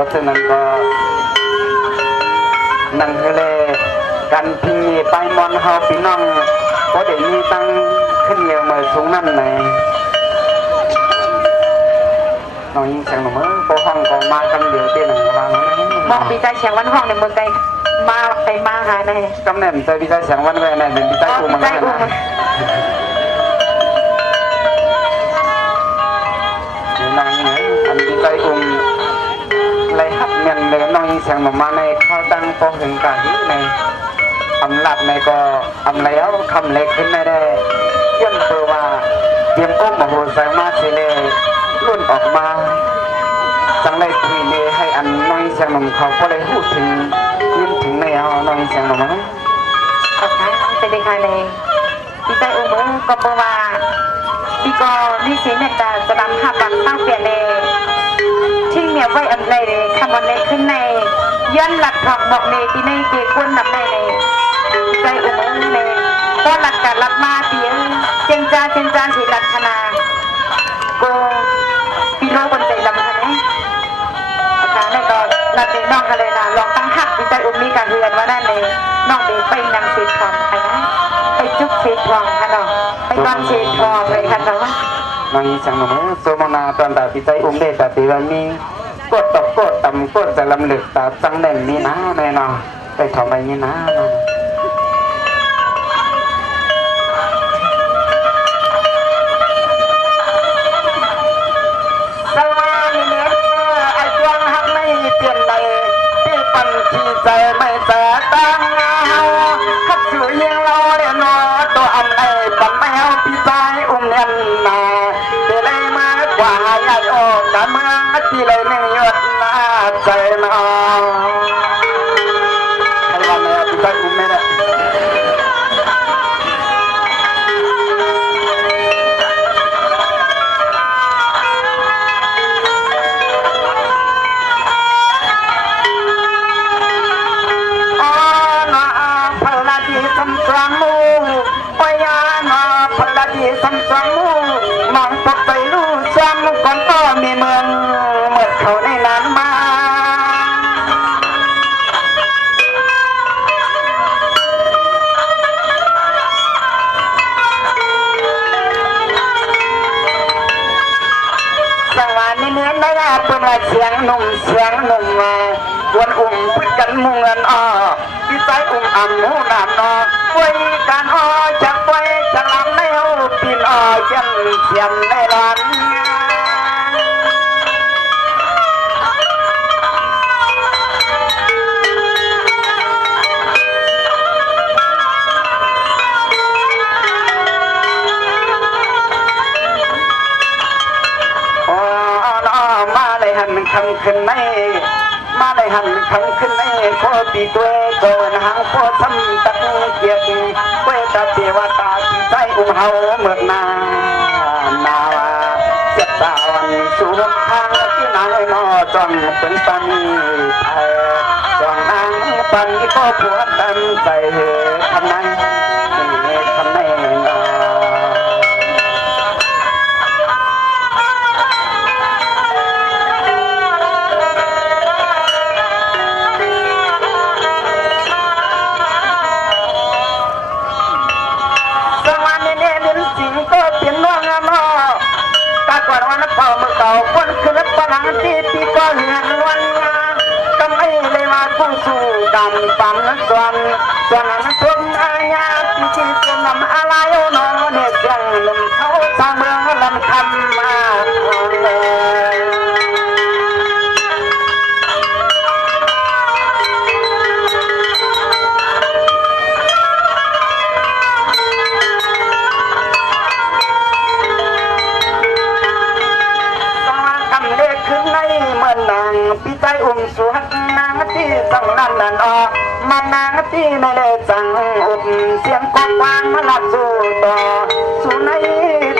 ราะฉะนั้นก็นั่งเลยกันที่ไปมอนเฮาพี่น้องเพราะเดี๋ยวนี้ตั้งขึ้นเยอะมาสูงนั่นไหนน้องยิงเสียงหนุ่มโปห้องก็มากันเดียวที่หนึ่งวางมองปีใจเสียงวันห้องในเมืองไกลมาไปมาหาในกำเนิดใจปีใจเสียงวันแรกเนี่ยปีใจอุ้มมาแล้วนะนางเนี่ยอันปีใจอุ้มไรหักเงินเลยน้องยิงเสียงหนุ่มมาในเข้าตั้งโปหึงกันในอำหลับในก็อำแล้วคำเล็กขึ้นไม่ได้เยี่ยมตัวว่าเตรียมอุ้มมาโหใส่มาเสเลยรุ่นออกมาจังเลยคุยเลยให้อันน้อยเสียงหนุ่มเขาก็เลยพูดถึงยิ้มถึงในเอาน้อยเสียงหนุ่มมั้งโอเคจะได้ค่ะเลยพี่ใจอุ้มก็บอกว่าพี่ก็นี่สิเนี่ยจะนำภาพบังตั้งเปลี่ยนเลยที่เมียไว้อันไรเลยคำวันเล็กขึ้นในย้อนหลักถอกบอกในที่ในเกี่ยวกับนำในเลยใจอุ้มเลยก็หลักการรับมาเตียงเจนจาสิลักษณะก็พี่น้องคนใจลำคันนี้อาจารย์ในก็นัดเด็กน้องกันเลยนะลองตั้งหักพี่ใจอุ้มมีการเรียนว่านั่นเลยน้องเด็กไปนำเศษทองไปนะไปจุกเศษทองค่ะน้องไปนำเศษทองเลยค่ะน้องน้องสั่งหนุ่มโซมนาตอนแต่พี่ใจอุ้มเด็กแต่ตีวันนี้กดตบกดต่ำกดจะลำลึกแต่จังเด่นนี้นะแน่นอนไปทำอะไรนี้นะเปลี่ยนในที่ปันที่ใจไม่แต่ตั้งเฮาขับสื่อเลี้ยงเราเรียนว่าตัวอันไหนปันไม่เอาพี่ใจอุ้มเนียนนาเดี๋ยวเลยมากว่าใหญ่ออกแต่เมื่อที่เลยไม่หยุดหน้าใจน้องให้วันนี้พี่ใจอุ้มไม่ได้สัมสังมูมองพบไปรู้ซ้ำก่อนก็มีเมืองเมื่อเขาในนั้นมาสังวานนี้เนื้อได้เป็นว่าเสียงหนุ่มมาวนอุ้มพิกันมุงเงินอ้อพี่ใจอุ้มอ่ำหูนานนอไว้การอ้อจะไว้จะลำในหูปีนอ้อเย็นเสียนในร้านมาเลยหันคำขึ้นในมาได้หันคำขึ้นในพอปีตัวเกินหางพอทำตักเกียรติเวทเทวตาที่ใจอุ้มเฮาเมื่อนานาวาเจ็บตาวันสูงทางที่นางนอจองเป็นปันไทยจองนางปันก็ผัวกันใจทำนั้นทำในเก่าคนคือรักพลังที่ปีก็เหือนวันงานก็ไม่เลยมากู้สู้กันปั๊มนักส่วนนั้นทุนอาญาที่จะนำอะไรโน่นเนี่ยเสียงลมเขาสร้างเมืองลำคำมาเลยพี่ใจอุ้มสวดนางที่สังนั่นนั่นออกมานางที่ไม่ได้สั่งอุ้มเสียงกบวางมาลับสู่ต่อสู่ใน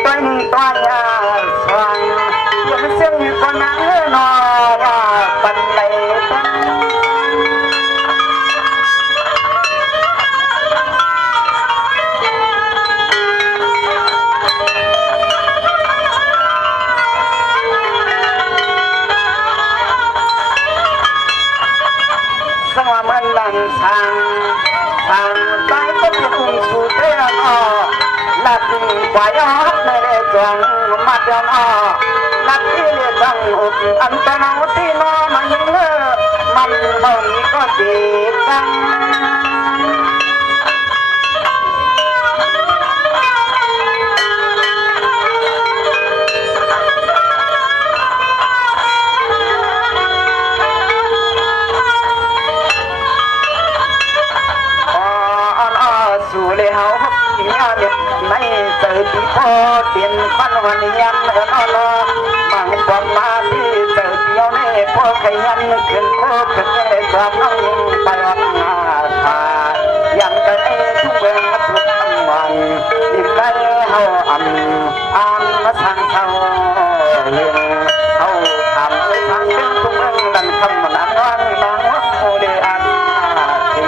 ตัวหนึ่งตัวยาสว่างยังเสียงอยู่ก็นางนอยาปันเลย sang sang tay có việc cùng chủ thế nó là quả gió này chọn mặt nó là cái lệ chẳng hụt ăn ta nó thì nó mà những mầm mầm có thể căng dù lệ hậu hấp nhà miệt nay giờ thì có tiền văn hoàn nhân ở nó bằngความมาที่เจอเดียวในพวกใครยันขึ้นโคขึ้นในความน้องไปวันงาทายันกันให้ทุกเมืองทุกวันยิ่งได้เฮาอ่านมาทางเขาเลี้ยงเขาทำให้ทางเดินทุกเมืองดันคำมันอันวันน้องโอเลอันที่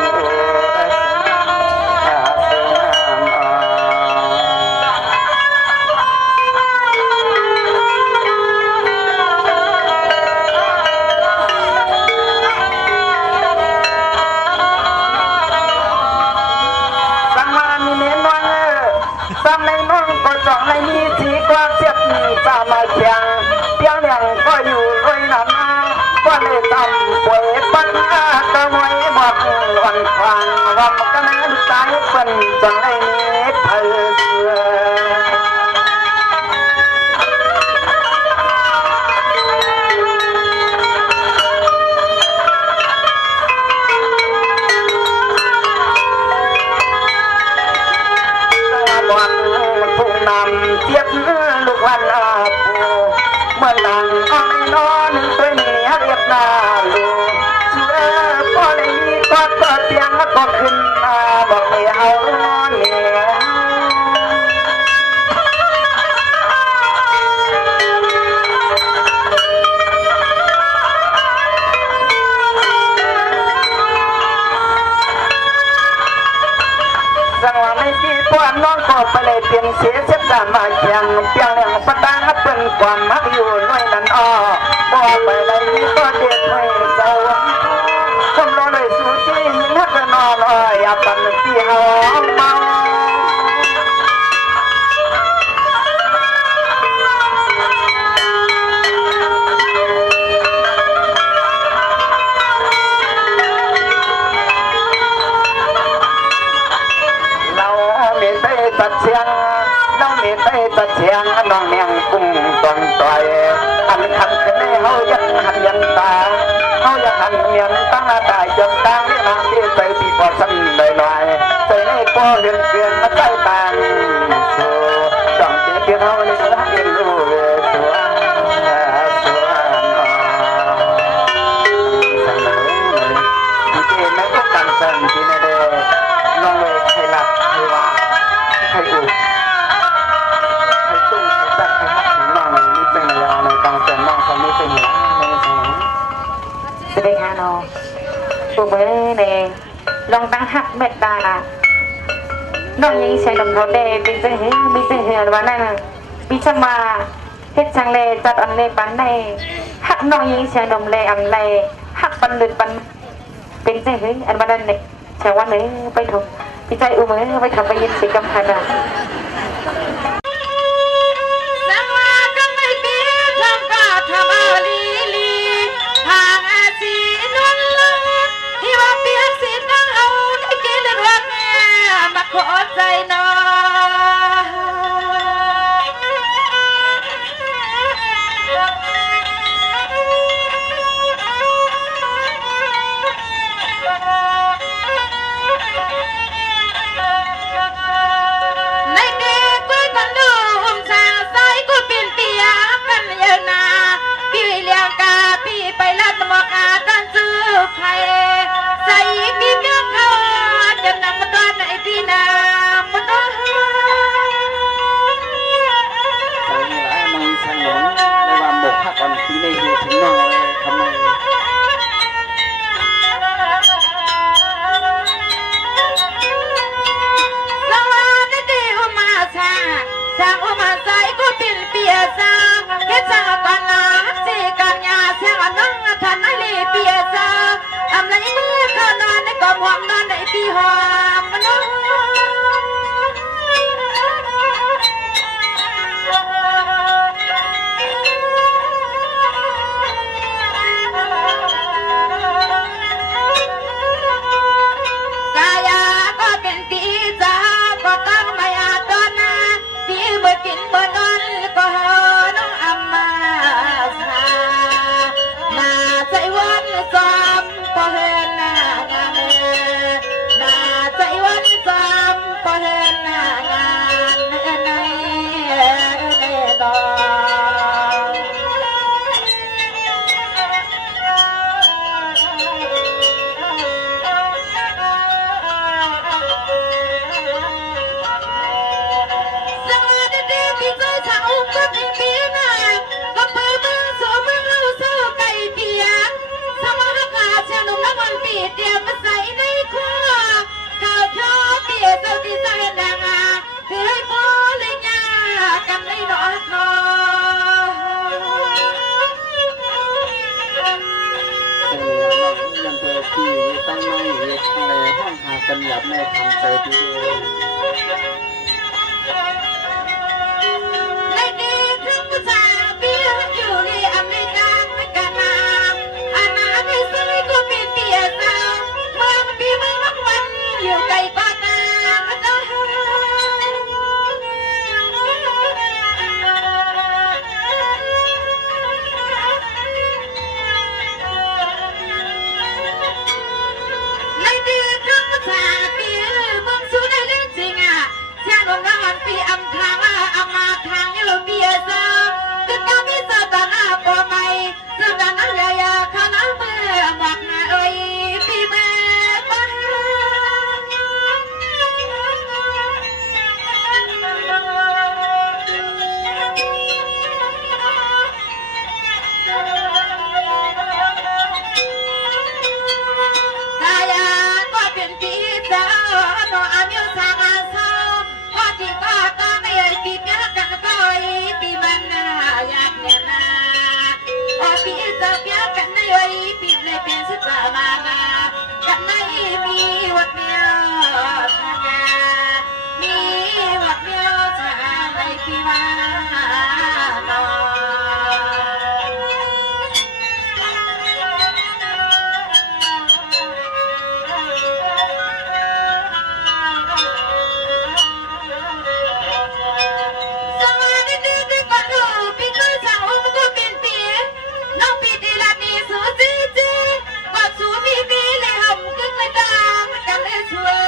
มาเชียงเพียงเลี้ยงก็อยู่ด้วยนั้นก็เลยทำป่วยปัญหาก็ไว้หมดวันควันวันก็นั้นสายเป็นจนเลยนี้เธอเชื่อวันทุ่งนำเทียบลูกวันอาภูเมื่อนั่งเอาในนอนตัวนี้เรียบนาลูเชื่อก็เลยมีก็เปิดเตียงแล้วก็ขึ้นมาบอกให้เอาเนี่ยสังว่าไม่ปีพวกน้องก็ไปเลยเปลี่ยนเสียเสียจานมาเคียงเพียงเรื่องประดังเป็นความมักอยู่น้อยนั้นอ้อบอกไปเลยก็เด็ดให้เจ้าชมรอเลยสู่ที่นักนอนอย่าปั่นที่หอมเมาตัดเสียงน้องมีไปตัดเสียงน้องเมียงกุ้งตรงต่อยอันคันขึ้นในเฮายังหันยันตาเฮายังหันเมียนตั้งหน้าตายจนตั้งที่นางที่ใจที่พอสั่นลอยใจในพอเรียนเกินมาใจตามสู่จังที่เพียงเฮาในรักเรียนรู้สัวสัวสั่งเลยที่ในพวกการสั่งที่ในเด้น้องเลยใครหลับใครว่าใครอุใครตุ้งใครจัดใครหักถึงน้องนี่เป็นยาวในกองเต็มน้องเขาไม่เป็นหลังในแสงสวัสดีค่ะน้องปู่เบอร์เดย์ลองตั้งหักเม็ดตาน้องยังใช้ดมโทเดย์เป็นเสือมีเสือวันนั้นมีจะมาเฮ็ดจังเลจัดอันเลปันเลหักน้องยังใช้ดมเลอันเลหักปันลึกปันเป็นเสืออันวันนั้นเนี่ยแต่วันนี้ไปถูกพี่ใจอุ้มเลยไปทำไปยินสีกำพันอ่ะสังว่าก็ไม่ปีทำก็ทำเอาลีลีทางอาชีนุ่นที่ว่าเปียกสีนั่งเอาได้กินรักมาขอใจน้องไปลัดมอกาตันซื้อไผ่ใส่พี่เมียเขาจะนำมาต้อนไอพี่นามาต้อนใส่หลายมังสนนในวันบกพักวันที่ในเหตุถึงน้องอะไรทำไมสวัสดีอุมาชาชางอุมาใส่ก็เป็นเปียซาเฮ็ดจังก่อนละสิกันยาเสียงนั่งทันไอลีเปียซา อำไรมือเข้านอนในกอบหอมนอนในปีหอมมันน้องสายาก็เป็นปีเจ้าก็ต้องไม่อาจโดนนะปีเมื่อกินเมื่อนอนก็หอน้องอำมาสาหน้าใจวันจอมพอเห็นหน้างามหน้าใจวันจอมพอเห็นหน้างานในตอนเตรียมมาใส่ในครัวข้าวชอบเปียเจ้าที่ใส่นางาคือให้โมเลยงากันในดอกนอยังเปิดที่ตั้งไม่เหตุอะไรห้องหากันหยับแม่ทำใจที่เองในดีถึงภาษาเปียอยู่ในอเมริกาไม่กันนามอาณาไม่ซื้อก็เป็นเปียเจ้าเมื่อมันปีเมื่อวันอยู่ไกลกว่าตาในดีถึงภาษาเปียเมืองสู้ในเรื่องจริงอ่ะแช่งงานปีอำทางอามาทางอยู่เปียเจ้าก็กำมีเจ้าตาหน้าปอไม่เจ้าตาหน้าใหญ่ๆข้าน้ำเมื่อหมักหน้าเอ้ยปีแม่บ้านสายาก็เป็นปีเจ้าหนูอามิวสางาเศร้าก็ที่ก็ต้องไม่ปีเนี้ยกันก็ปีมันน่าอยากเนี่ยนะพอปีเจ้าเปียกันในวันปีเลยเป็นสุดตามานากันในมีวัดเมียวทางามีวัดเมียวทางในปีมาโนสวัสดีทุกคนดูปีกุลสาวมันก็เป็นปีน้องปีดีละนี่สู้จีจีว่าสู้มีปีเลยหำกึ่งไม่ตามกันเลยช่วย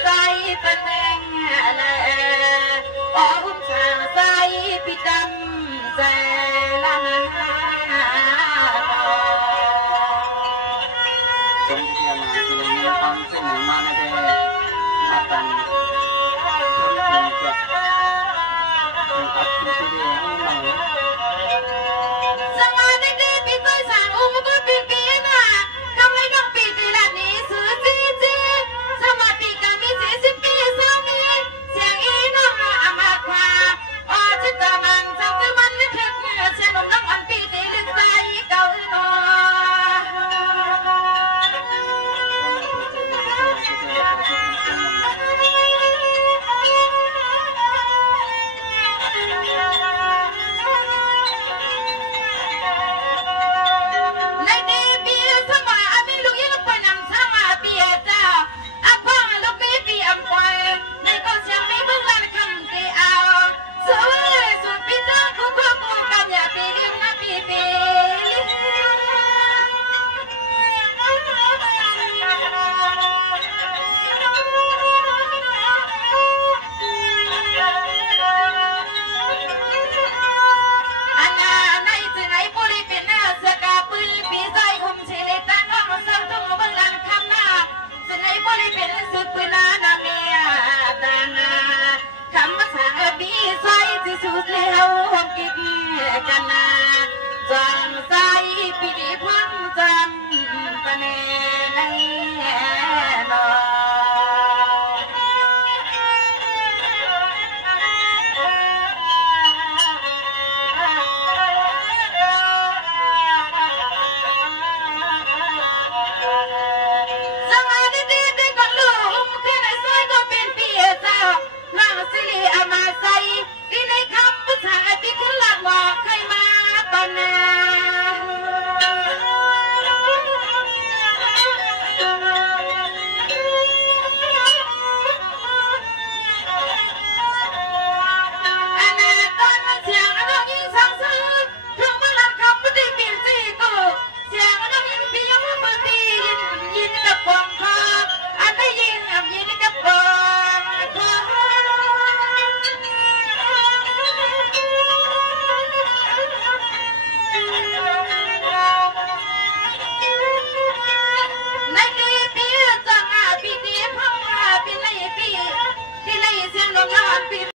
ใจเป็น